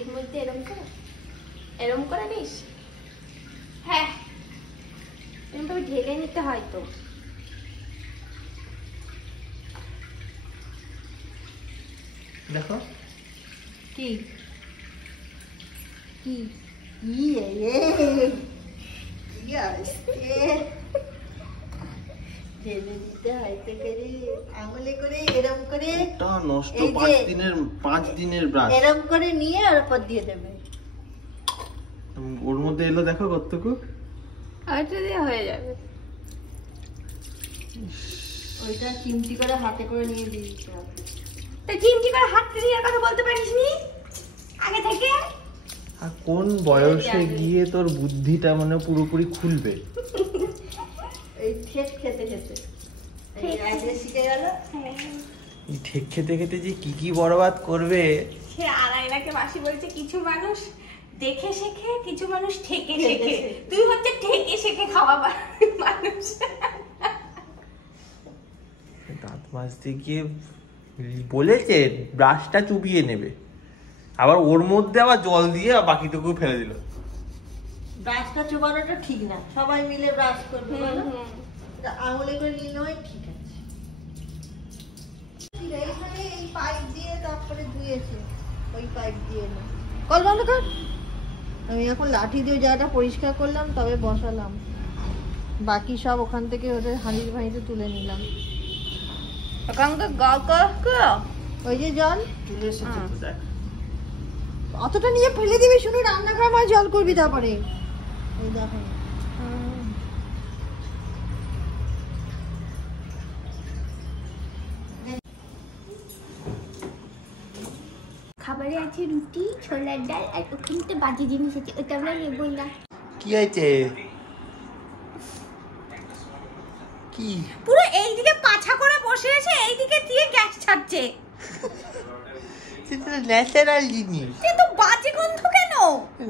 এর মধ্যে এরম করে নিস। হ্যাঁ এরকম ভাবে ঢেলে নিতে হয় তো। দেখো কি কি আঙুলে করে এরম করে নষ্ট 5 দিনের ব্রাশ এরম করে নিয়ে ওর উপর দিয়ে দেবে। ওর মধ্যে এলো দেখো কতটুকু, আচ্ছা দিয়ে হয়ে যাবে। ওইটা চিমটি করে হাতে করে নিয়ে দিয়েছে। তা চিমটি করে হাতে দিয়ে কথা বলতে পারিস নি আগে থেকে? আর কোন বয়সে গিয়ে তোর বুদ্ধিটা মানে পুরোপুরি খুলবে? এই ঠেক খেতে খেতে শিখে গেল। এই ঠেক খেতে খেতে যে কি বরবাদ করবে। সে আড়াইনাকে মাসি বলছে কিছু মানুষ দেখে শেখে, কিছু মানুষ ঠেকে শেখে। তুই হচ্ছে ঠেকে শেখে খাওয়া মানুষ। দাঁত মাজতে গিয়ে বলেছে ব্রাশটা চুবিয়ে নেবে, আবার ওর মধ্যে আবার জল দিয়ে বাকিটুকু ফেলে দিল। ব্রাশটা চুবানোটা ঠিক না, সবাই মিলে ব্রাশ করবে। আঙুলে করে নিয়ে নেওয়াই ঠিক আছে। এইখানে এই পাইপ দিয়ে তারপরে ধুয়েছে, ওই পাইপ দিয়ে না। কল বন্ধ কর। আমি এখন লাঠি দিয়ে জায়গাটা পরিষ্কার করলাম, তবে বসালাম। বাকি সব ওখান থেকে ওদের হাঁড়ির ভাঁড়িতে তুলে নিলাম। ওই যে জল অতটা নিয়ে ফেলে দিবি, শুনে রান্নাঘর আমার জল করবি তারপরে। ওই দেখো খাবারে আছে রুটি, ছোলার ডাল, আর ওখানে বাজে জিনিস আছে, ওটা আমরা নেবো না। কি হয়েছে? কি পুরো এইদিকে পাছা করে বসে আছে, এইদিকে দিয়ে গ্যাস ছাড়ছে। সেটা ন্যাচারাল জিনিস। সে তো বাজে গন্ধ কেন?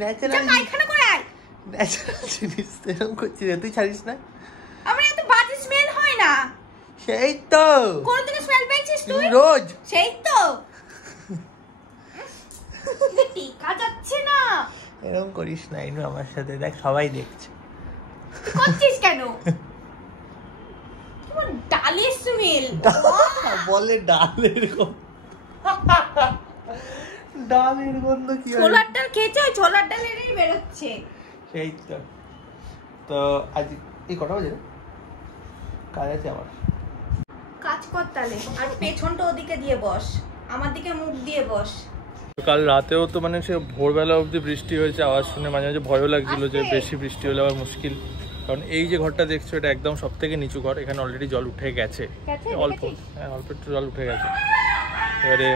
ন্যাচারাল পায়খানা করে আয়। ন্যাচারাল জিনিস এরকম করছিস, তুই ছাড়িস না? আমার এত বাজে স্মেল হয় না। সেই তো কোনদিন স্মেল পেয়েছিস তুই? রোজ। সেই তো টিকা যাচ্ছে না। এরকম করিস না ইনু আমার সাথে, দেখ সবাই দেখছে। করছিস কেন? তোমার ডালের স্মেল। বলে ডালের গন্ধ। ডালের গন্ধ কি? ছোলার ডাল খেয়েছে, ওই ছোলার ডালেরই বেরোচ্ছে। সেই তো। তো আজ এই কটা বাজে? কাজ আছে আমার। কাজ কর তাহলে, আর পেছনটা ওদিকে দিয়ে বস, আমার দিকে মুখ দিয়ে বস। কাল রাতেও তো মানে সে ভোরবেলা অবধি বৃষ্টি হয়েছে, আওয়াজ শুনে মাঝে মাঝে ভয়ও লাগছিল যে বেশি বৃষ্টি হলে আবার মুশকিল। কারণ এই যে ঘরটা দেখছো এটা একদম সব থেকে নিচু ঘর, এখানে অলরেডি জল উঠে গেছে অল্প, হ্যাঁ অল্প একটু জল উঠে গেছে। এবারে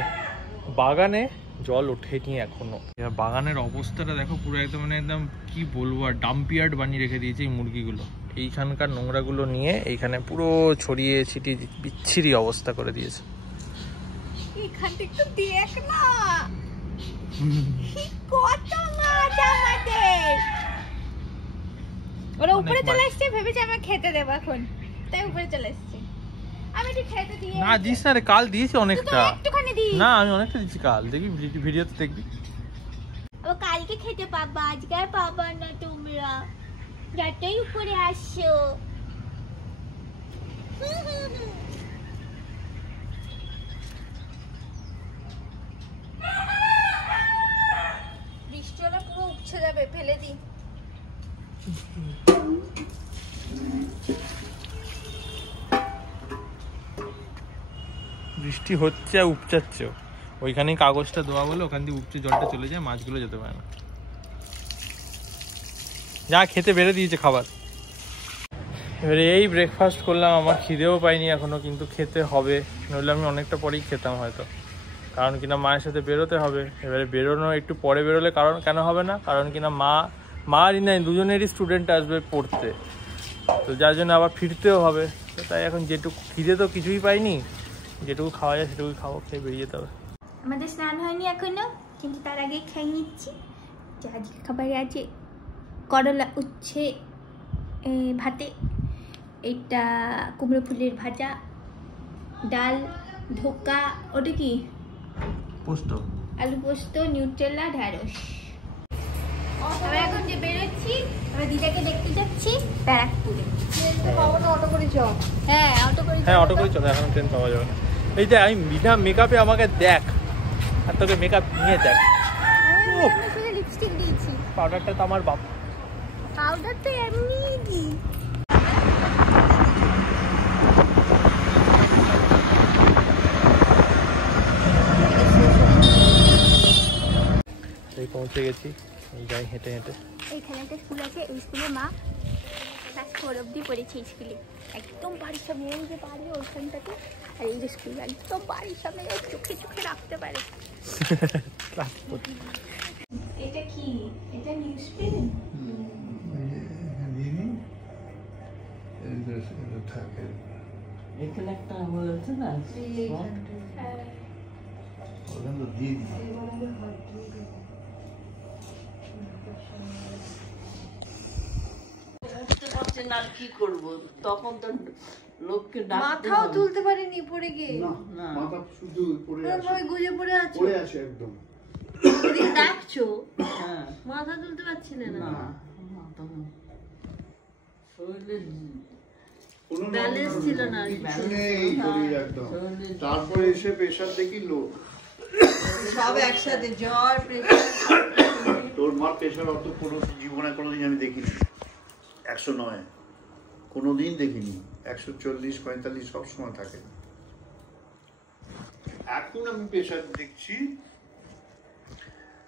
বাগানে জল ওঠেনি এখনো। বাগানের অবস্থাটা দেখো পুরো একদম মানে একদম কি বলবো, আর ডাম্পিয়ার্ড বানিয়ে রেখে দিয়েছে এই মুরগিগুলো। এইখানকার নোংরাগুলো নিয়ে এইখানে পুরো ছড়িয়ে ছিটিয়ে বিচ্ছিরি অবস্থা করে দিয়েছে। এখান থেকে তো দেখ না কত মাছ আমাদের। ওরা উপরে চলে এসছে, ভেবেছে আমাকে খেতে দেবো এখন, তাই উপরে চলে এসছে। আমি একটু খেতে দিয়ে না দিস না রে, কাল দিয়েছি অনেকটা। একটুখানি দিই না আমি অনেকটা দিচ্ছি, কাল দেখবি ভিডিওতে দেখবি। আবার কালকে খেতে পাবা, আজকে আর পাবা না তোমরা, যতই উপরে আসছো। বৃষ্টি হলে পুরো উপছে যাবে, ফেলে দি। বৃষ্টি হচ্ছে আর উপচাচ্ছে, ওইখানেই কাগজটা দেওয়া বলে ওখান দিয়ে উপচে জলটা চলে যায়, মাছগুলো যেতে পারে না। যা খেতে বেড়ে দিয়েছে খাবার। এবারে এই ব্রেকফাস্ট করলাম, আমার খিদেও পাইনি এখনো, কিন্তু খেতে হবে, নইলে আমি অনেকটা পরেই খেতাম হয়তো। কারণ কিনা মায়ের সাথে বেরোতে হবে। এবারে বেরোনো একটু পরে বেরোলে কারণ কেন হবে না, কারণ কিনা মারই নাই দুজনেরই স্টুডেন্ট আসবে পড়তে, তো যার জন্য আবার ফিরতেও হবে। তো তাই এখন যেটুকু খিদে তো কিছুই পাইনি, যেটুকু খাওয়া যায় সেটুকু খাবো, খেয়ে বেরিয়ে যেতে হবে। আমাদের স্নান হয়নি এখনো, কিন্তু তার আগে খেয়ে নিচ্ছি। আজকে খাবারে আছে করলা উচ্ছে ভাতে, এটা কুমড়ো ফুলের ভাজা, ডাল, ধোকা, ওটা কি পোস্ত, আলু পোস্ত, নিউট্রেলা, ঢ্যাঁড়স। আমরা এখন যে বেরোচ্ছি, আমরা দিদাকে দেখতে যাচ্ছি ব্যারাকপুরে। অটো করে চল। হ্যাঁ অটো করে, হ্যাঁ অটো করে চলো, এখন ট্রেন পাওয়া যাবে না। এই যে আমি বিনা মেকআপে আমাকে দেখ, আর তোকে মেকআপ নিয়ে দেখ। শুধু লিপস্টিক দিয়েছি, পাউডারটা তো আমার বাপ। পাউডার তো এমনি দিই। এই পৌঁছে গেছি, এই যাই হেঁটে হেঁটে। এইখানে একটা স্কুল আছে, এই স্কুলে মা ক্লাস 4 অবধি পড়েছে। এই স্কুলে একদম বাড়ির সামনে, এই যে বাড়ি ওইখানটাতে, আর এই যে স্কুল একদম বাড়ির সামনে, চোখে চোখে রাখতে পারে। এটা কি? এটা নিউজ পেন? এখানে একটা বলছে না উঠতে পারছে না, আর কি করবো? তখন তো লোককে মাথাও তুলতে পারিনি পড়ে গিয়ে। না মাথা শুধু পড়ে আছে, ওই গুজে পড়ে আছে। পড়ে আছে একদম। এদিকে দেখছো, হ্যাঁ মাথা তুলতে পারছিলে না। না তখন শরীরে কোনো ব্যালেন্স ছিল না। কিছু নেই শরীরে একদম। তারপরে এসে প্রেশার দেখি লো। সব একসাথে, জ্বর, প্রেশার। তোর মার প্রেশার অত কোনো জীবনে কোনোদিন আমি দেখিনি। 109 কোনোদিন দেখিনি, 140 45 সব সময় থাকে। এখন আমি প্রেশার দেখছি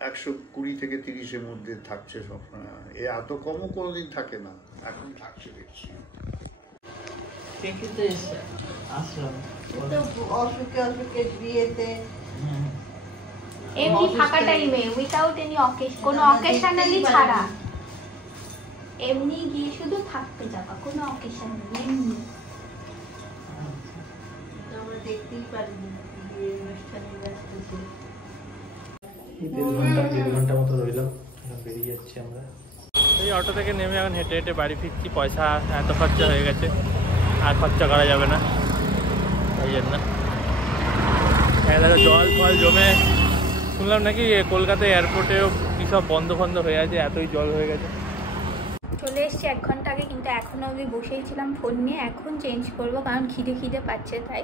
120 থেকে 30-এর মধ্যে থাকছে সবসময়। এ এত কমও কোনোদিন থাকে না, এখন থাকছে দেখছি। টেকিতে আসলাম তো অসুখে অসুখে বিয়েতে এমনি ফাঁকা টাইমে, উইথাউট এনি অকেশন, কোনো অকেশনালি ছাড়া এমনি গিয়ে শুধু থাকতে যাবা, কোনো অকেশন নেই। এমনি আমরা দেখতেই পারিনি বিয়ে অনুষ্ঠানে ব্যস্ত ছিল। 1.5 ঘন্টা মতো রইলাম, এখন বেরিয়ে যাচ্ছি আমরা। এই অটো থেকে নেমে এখন হেঁটে হেঁটে বাড়ি ফিরছি। পয়সা এত খরচা হয়ে গেছে, আর খরচা করা যাবে না, এই জন্য। জল ফল জমে, শুনলাম নাকি কলকাতায় এয়ারপোর্টেও কি সব বন্ধ বন্ধ হয়ে আছে, এতই জল হয়ে গেছে। চলে এসছি 1 ঘন্টা আগে, কিন্তু এখনও আমি বসেই ছিলাম ফোন নিয়ে। এখন চেঞ্জ করব, কারণ খিদে পাচ্ছে। তাই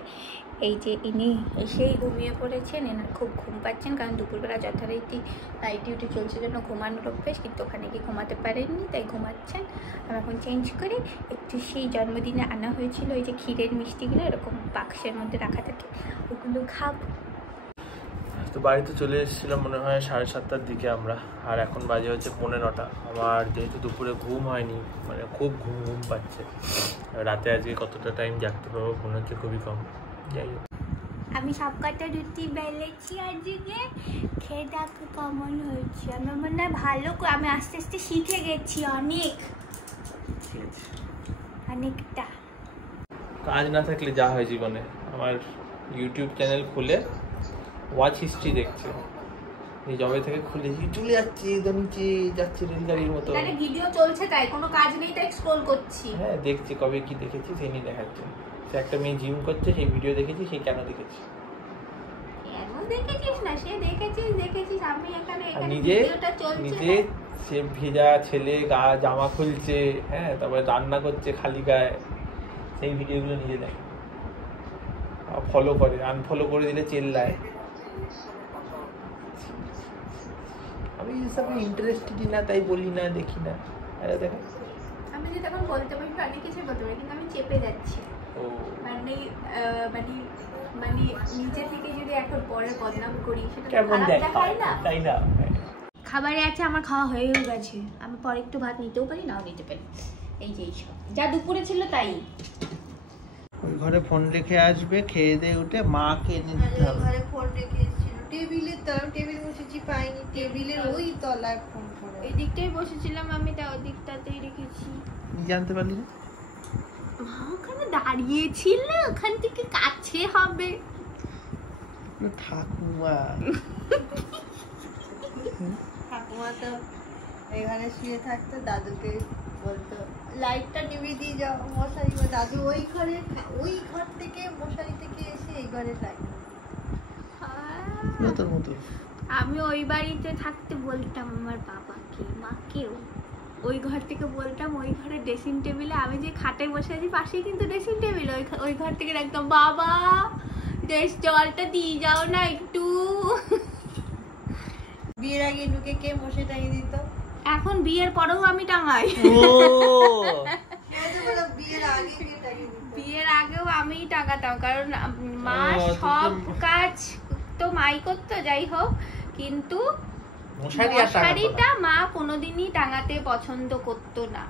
এই যে ইনি এসেই ঘুমিয়ে পড়েছেন, এনার খুব ঘুম পাচ্ছেন, কারণ দুপুরবেলা যথারীতি নাইট ডিউটি চলছে জন্য ঘুমানোর অভ্যেস, কিন্তু ওখানে গিয়ে ঘুমাতে পারেননি, তাই ঘুমাচ্ছেন। আমি এখন চেঞ্জ করে একটু সেই জন্মদিনে আনা হয়েছিল ওই যে ক্ষীরের মিষ্টিগুলো এরকম বাক্সের মধ্যে রাখা থাকে, ওগুলো খাবো। তো বাড়িতে চলে এসেছিলাম মনে হয় 7:30টার দিকে আমরা, আর এখন বাজে হচ্ছে 9:45। আমার যেহেতু দুপুরে ঘুম হয়নি, মানে খুব ঘুম পাচ্ছে। রাতে আজকে কতটা টাইম জাগতে পারবো মনে হচ্ছে খুবই কম। যাই হোক, আমি সব কটা রুটি বেলেছি আজকে, খেয়ে দেখো কেমন হয়েছে। আমার মনে হয় ভালো, আমি আস্তে আস্তে শিখে গেছি অনেকটা। কাজ না থাকলে যা হয় জীবনে, আমার ইউটিউব চ্যানেল খুলে ওয়াচ হিস্ট্রি দেখছে। এই জবে থেকে খুলেছি, চলে যাচ্ছে একদম নিচে যাচ্ছে রেলগাড়ির মতো। ভিডিও চলছে তাই কোনো কাজ নেই, তাই স্ক্রল করছি। হ্যাঁ দেখছি, কবে কি দেখেছি সেই নিয়ে দেখাচ্ছে। সে একটা মেয়ে জিম করছে, সেই ভিডিও দেখেছি, সেই কেন দেখেছি। কেন দেখেছিস না, সে দেখেছিস আমি এখানে নিজে ভিডিওটা চলছে। নিজে সে ভেজা ছেলে জামা খুলছে, হ্যাঁ, তারপরে রান্না করছে খালি গায়ে, সেই ভিডিওগুলো নিজে দেখে, ফলো করে। আনফলো করে দিলে চেল্লায়। আমি এসব ইন্টারেস্টেডই না, তাই বলি না, দেখি না। আরে দেখো, আমি যদি এখন বলতে পারি অনেক কিছু বলতে পারি, কিন্তু আমি চেপে যাচ্ছি। ও মানে মানে নিজে থেকে যদি এখন পরে বদনাম করি, সেটা কেমন দেখায় না, তাই না? খাবারে আছে, আমার খাওয়া হয়েও গেছে। আমি পরে একটু ভাত নিতেও পারি, নাও নিতে পারি। এই যে এইসব যা দুপুরে ছিল তাই। ওই ঘরে ফোন রেখে আসবে, খেয়ে দিয়ে উঠে মাকে এনে দিতে হবে। ঘরে ফোন রেখে এসেছিল, টেবিলের তলায়, টেবিল বসেছি পাইনি, টেবিলের ওই তলায় ফোন করে। এই দিকটাই বসেছিলাম আমি, তা ওই দিকটাতেই রেখেছি। জানতে পারলি না? ওখানে দাঁড়িয়েছিল, ওখান থেকে কাছে হবে। ঠাকুমা ঠাকুমা তো এখানে শুয়ে থাকতো, দাদুকে বলতো লাইটটা নিভিয়ে দিয়ে যাও মশারি। দাদু ওই ঘর থেকে মশারি থেকে এসে এই ঘরে লাইট। তোর মতো আমি ওই বাড়িতে থাকতে বলতাম আমার বাবাকে, মাকেও, ওই ঘর থেকে বলতাম, ওই ঘরে ড্রেসিং টেবিলে আমি যে খাটে বসে আছি পাশেই কিন্তু ড্রেসিং টেবিল, ওই ঘর থেকে একদম বাবা ড্রেস জলটা দিয়ে যাও না একটু। বিয়ের আগে ঢুকে কে মশে টাঙিয়ে দিত? এখন বিয়ের পরেও আমি টাঙাই। বিয়ের আগে কে টাঙিয়ে দিত? বিয়ের আগেও আমিই টাঙাতাম, কারণ মা সব কাজ তো মাই করতো, যাই হোক, কিন্তু মশারিটা মা কোনোদিনই টাঙাতে পছন্দ করতো না।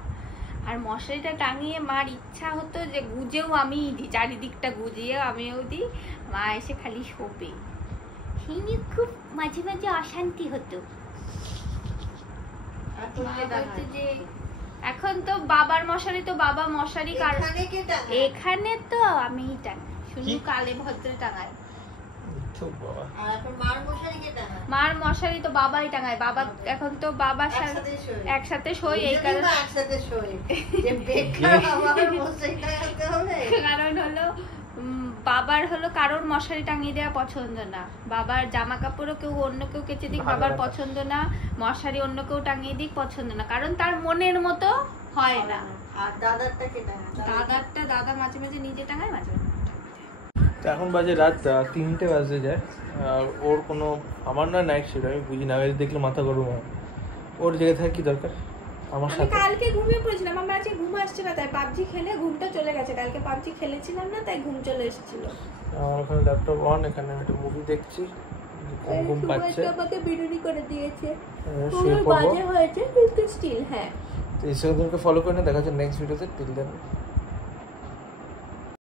আর মশারিটা টাঙিয়ে মার ইচ্ছা হতো যে গুজেও আমিই দিই, চারিদিকটা গুজিয়েও আমিও দিই, মা এসে খালি শোবে। সেই নিয়ে খুব মাঝে মাঝে অশান্তি হতো। যে এখন তো বাবার মশারি তো বাবা মশারি, কারণ এখানে তো আমিই টাঙাই, শুধু কালে ভদ্রে টাঙাই। মার মশারি তো বাবাই টাঙায়, বাবা এখন তো বাবার একসাথে শোয়, এই কারণে কারণ হলো বাবার হলো কারোর মশারি টাঙিয়ে দেওয়া পছন্দ না, বাবার জামা কাপড়ও কেউ অন্য কেউ কেচে দিক বাবার পছন্দ না, মশারি অন্য কেউ টাঙিয়ে দিক পছন্দ না, কারণ তার মনের মতো হয় না। আর দাদারটা দাদা মাঝে মাঝে নিজে টাঙায়, মাঝে মাঝে। তো এখন বাজে রাত 3টে বাজতে যায়, আর ওর কোনো, আমার না নাইট শিফট, আমি বুঝি না, দেখলে মাথা গরম হয়। ওর জেগে থাকে কি দরকার আমার সাথে? কালকে ঘুমিয়ে পড়েছিলাম, আমার আজকে ঘুম আসছে না, তাই পাবজি খেলে ঘুমটা চলে গেছে। কালকে পাবজি খেলেছিলাম না, তাই ঘুম চলে এসেছিল। আমার ওখানে ল্যাপটপ অন, এখানে আমি একটা মুভি দেখছি, ঘুম পাচ্ছে, আমাকে বিরুনি করে দিয়েছে, শুয়ে পড়বো। বাজে হয়েছে কিন্তু স্টিল। হ্যাঁ, তো ইনস্টাগ্রামকে ফলো করে না, দেখা যাচ্ছে নেক্সট ভিডিওতে। Till then